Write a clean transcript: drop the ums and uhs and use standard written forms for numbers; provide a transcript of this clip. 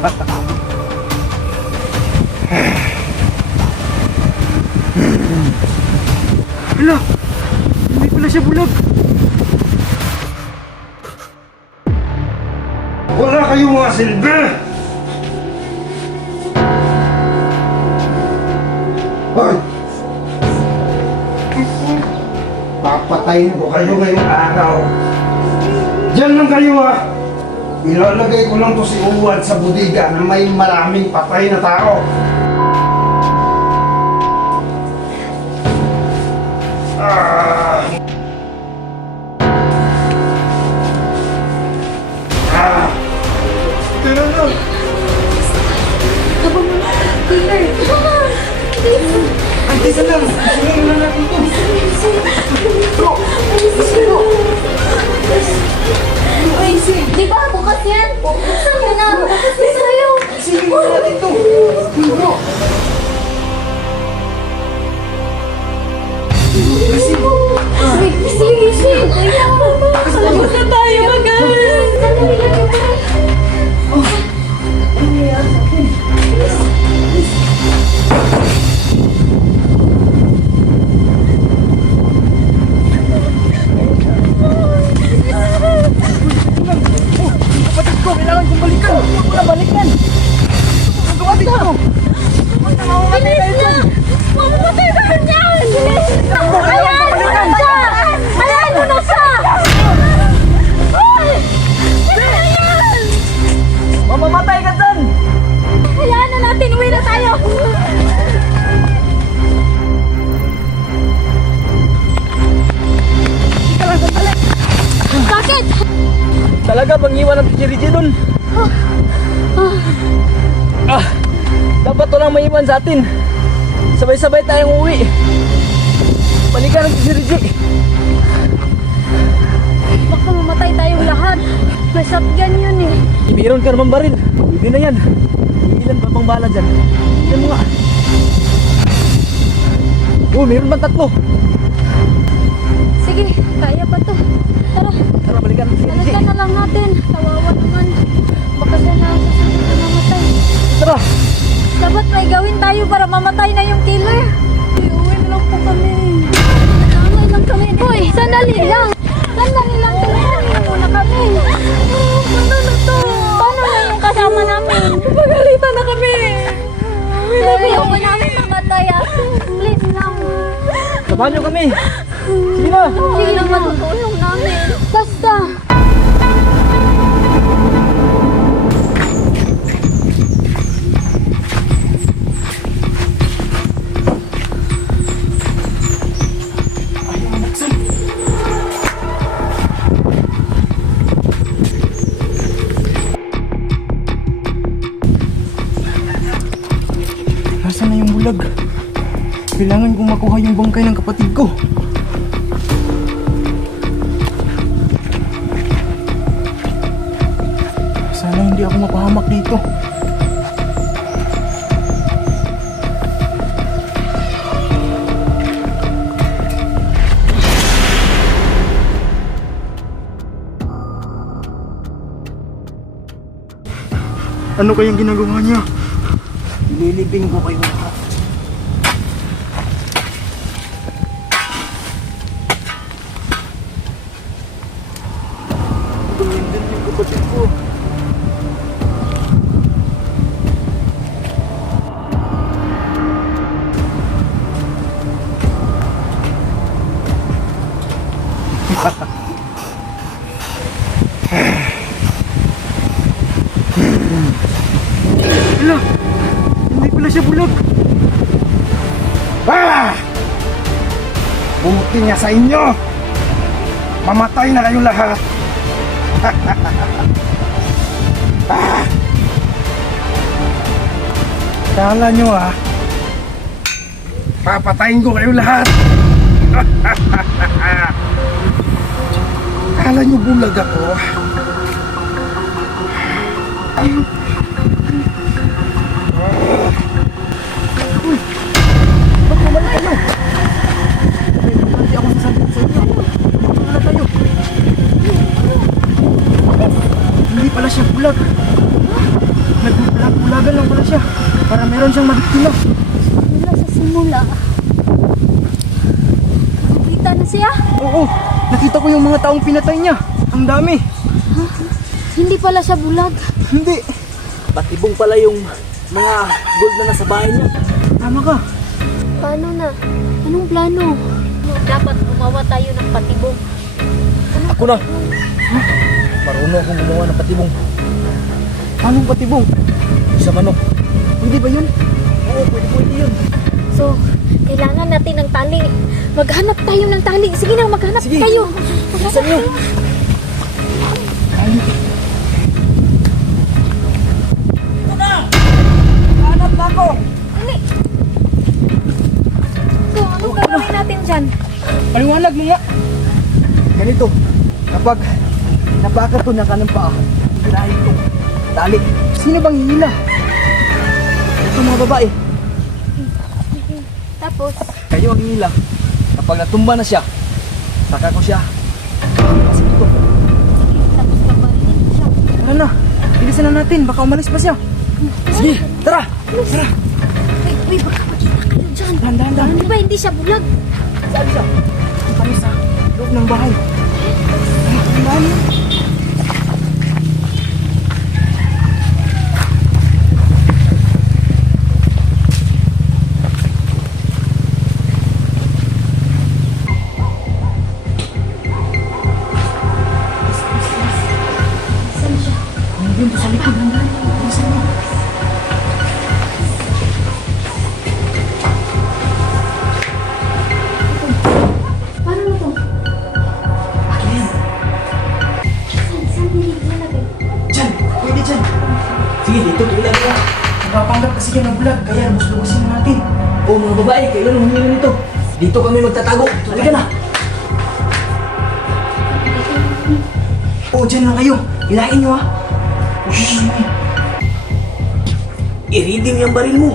Hala! Hindi pala siya bulag! Wala kayong mga silbi! Hoy! Papatayin ko kayo ngayong araw. Diyan lang kayo ha! Ilalagay ko lang to si Uwan sa budiga na may maraming patay na tao. Ah! Ah! Tira na! Habang killer. Ay, teka lang! Singin na natin to! Bro! Ay, di ba bukas yan? Saan na? Sa'yo. Singin na natin to! Bro! Sige. Sagot na tayo, magal. Sandali lang yung Kapatid ko, kailangan kong balikan! Huwag mo na balikan! Kapatid ko! Bilis na! Mamamatay na yan! Hayaan mo na siya! Ay! Sino na yan? Mamamatay ka dyan! Hayaan na natin! Uwi na tayo! Ika lang, sandali! Bakit? Talaga bang iwan ang Chichi dun? Dapat walang maiwan sa atin. Sabay-sabay tayong uwi. Balikan ang Chichi. Baka mamatay tayong lahat. May shotgun yun eh. Meron ka naman baril. Pwede na yan. Ilan pa bang bala dyan? Yan mo nga. Oh, meron bang tatlo? Sige, kaya pa to. Tara, Tara, balikan ang Chichi. balikan na lang natin. Kawawa naman. Baka siya na susunod na mamatay. Tara! Dapat may gawin tayo para mamatay na yung killer. Uwi na lang po kami. Nanay lang kami. Hoy, sandali lang. Sandali lang. Tulungan muna kami. Paano na to? Paano na yung kasama namin? Pagalitan na kami. Ayaw ko namin mamatay ah. Please lang. Samahan nyo kami! Sige na! Sige lang, matutulong namin. Basta. Nasaan na yung bulag? Kailangan kong makuha yung bangkay ng kapatid ko. Sana hindi ako mapahamak dito. Ano kayang ginagawa niya? Nililibing ko kayo lahat. Tumindin yung kapatid ko. Hala! Hindi pala siya bulag! Ah! Buti nga sa inyo! Mamatay na kayong lahat! Ah! Kala nyo papatayin ko kayong lahat! Kala nyo bulag ako? Hindi ako sasabihin sa inyo. Wala tayo. Hindi pala siya bulag. Nagpulagan lang pala siya para meron siyang mabiktima. Mula sa simula. Nakita na siya? Oo, nakita ko yung mga taong pinatay niya. Ang dami. Hindi pala siya bulag. Hindi. Patibong pala yung mga gold na nasa bahay niya. Tama ka. Paano na? Anong plano? Dapat gumawa tayo ng patibong. Ako na. Marunong akong gumawa ng patibong. Anong patibong? Sa manok. Hindi ba yun? Oo, pwede yun. So, kailangan natin ng tali. Maghanap tayo ng tali. Sige na, maghanap tayo. Maghanap tayo. Hanap na ako. Dali. So, anong gagawin natin dyan? Paliwanag mo nga. Ganito, kapag nabakat ko ng kanang paa, hirahin ko. Tali. Sino bang hihila? Ito mga babae. Tapos, Kayo ang hihila. Kapag natumba na siya, saka ko siya. Kasi ito. tapos paparilin ko siya. Tara na. Bilisan na natin. Baka umalis pa siya. Sige, tara. Tara. Uy, baka makita kayo dyan. Dahan. Di ba hindi siya bulag? Saan siya? Ito kami sa loob ng bahay. Dahan. Saan siya? Nandun sa likod. Bilisan mo. Paano na to? Saan nilagay? Diyan. Pwede dyan. Sige, dito tulan ka. Napapanggap kasi yan ng vlog. Kaya lubos-lubosin na natin. Oo, mga babae, kailan humingi nito? Dito kami magtatago. Halika na. Oo, dyan lang kayo. Hilahin nyo ha. Huwag nyo naman. I-redeem yung baril mo.